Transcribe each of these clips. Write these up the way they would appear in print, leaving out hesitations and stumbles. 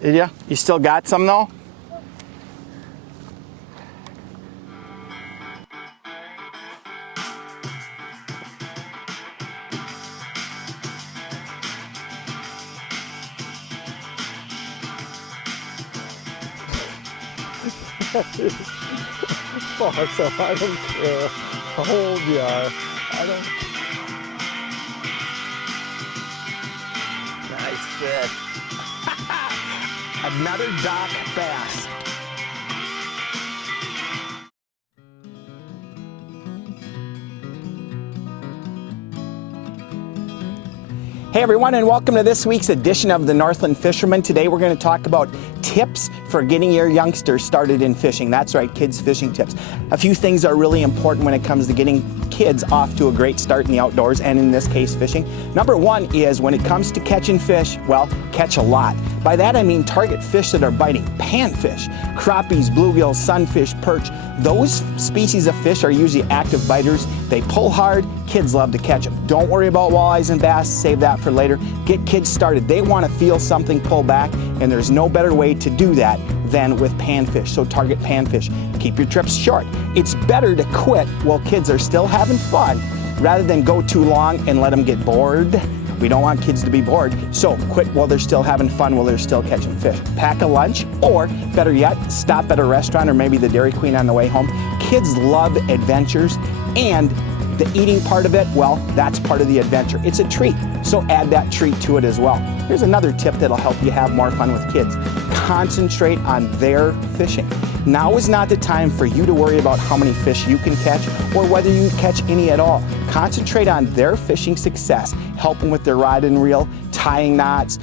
Did ya? You still got some though? Awesome. I don't care how old you are. I don't. Nice fish. Another dock bass. Hey everyone, and welcome to this week's edition of the Northland Fisherman. Today we're going to talk about tips for getting your youngsters started in fishing. That's right, kids fishing tips. A few things are really important when it comes to getting kids off to a great start in the outdoors, and in this case fishing. Number one is when it comes to catching fish, well, catch a lot. By that I mean target fish that are biting. Panfish, crappies, bluegills, sunfish, perch. Those species of fish are usually active biters. They pull hard, kids love to catch them. Don't worry about walleyes and bass, save that for later. Get kids started. They want to feel something pull back, and there's no better way to do that than with panfish. So target panfish. Keep your trips short. It's better to quit while kids are still having fun rather than go too long and let them get bored. We don't want kids to be bored, so quit while they're still having fun, while they're still catching fish. Pack a lunch, or better yet, stop at a restaurant or maybe the Dairy Queen on the way home. Kids love adventures, and the eating part of it, well, that's part of the adventure. It's a treat, so add that treat to it as well. Here's another tip that'll help you have more fun with kids. Concentrate on their fishing. Now is not the time for you to worry about how many fish you can catch or whether you catch any at all. Concentrate on their fishing success. Help them with their rod and reel, tying knots,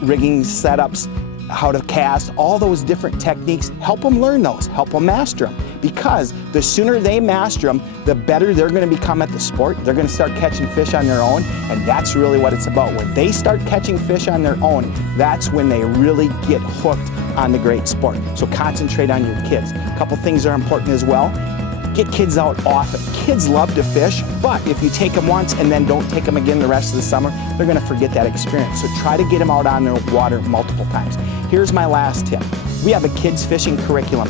rigging setups, how to cast, all those different techniques. Help them learn those, help them master them. Because the sooner they master them, the better they're going to become at the sport. They're going to start catching fish on their own, and that's really what it's about. When they start catching fish on their own, that's when they really get hooked on the great sport. So concentrate on your kids. A couple things are important as well. Get kids out often. Kids love to fish, but if you take them once and then don't take them again the rest of the summer, they're going to forget that experience. So try to get them out on the water multiple times. Here's my last tip. We have a kids fishing curriculum.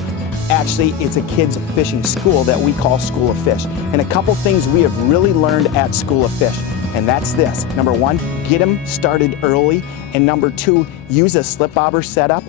Actually, it's a kids fishing school that we call School of Fish. And a couple things we have really learned at School of Fish, and that's this. Number one, get them started early. And number two, use a slip bobber setup.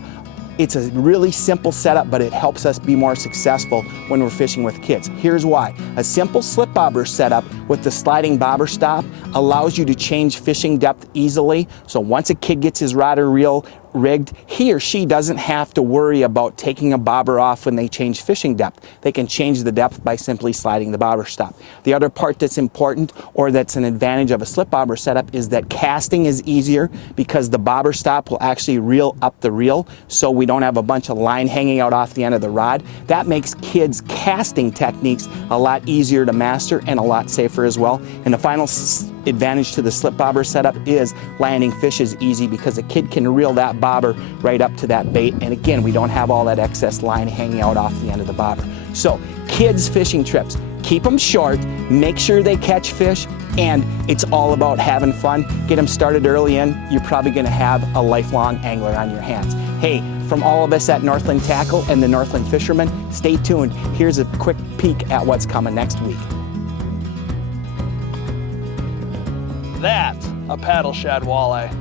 It's a really simple setup, but it helps us be more successful when we're fishing with kids. Here's why. A simple slip bobber setup with the sliding bobber stop allows you to change fishing depth easily. So once a kid gets his rod or reel rigged, he or she doesn't have to worry about taking a bobber off when they change fishing depth. They can change the depth by simply sliding the bobber stop. The other part that's important, or that's an advantage of a slip bobber setup, is that casting is easier because the bobber stop will actually reel up the reel, so we don't have a bunch of line hanging out off the end of the rod. That makes kids' casting techniques a lot easier to master and a lot safer as well. And the final advantage to the slip bobber setup is landing fish is easy because a kid can reel that bobber right up to that bait, and again, we don't have all that excess line hanging out off the end of the bobber. So kids fishing trips, keep them short, make sure they catch fish, and it's all about having fun. Get them started early, and you're probably going to have a lifelong angler on your hands. Hey, from all of us at Northland Tackle and the Northland Fisherman, stay tuned. Here's a quick peek at what's coming next week. That's a paddle shad walleye.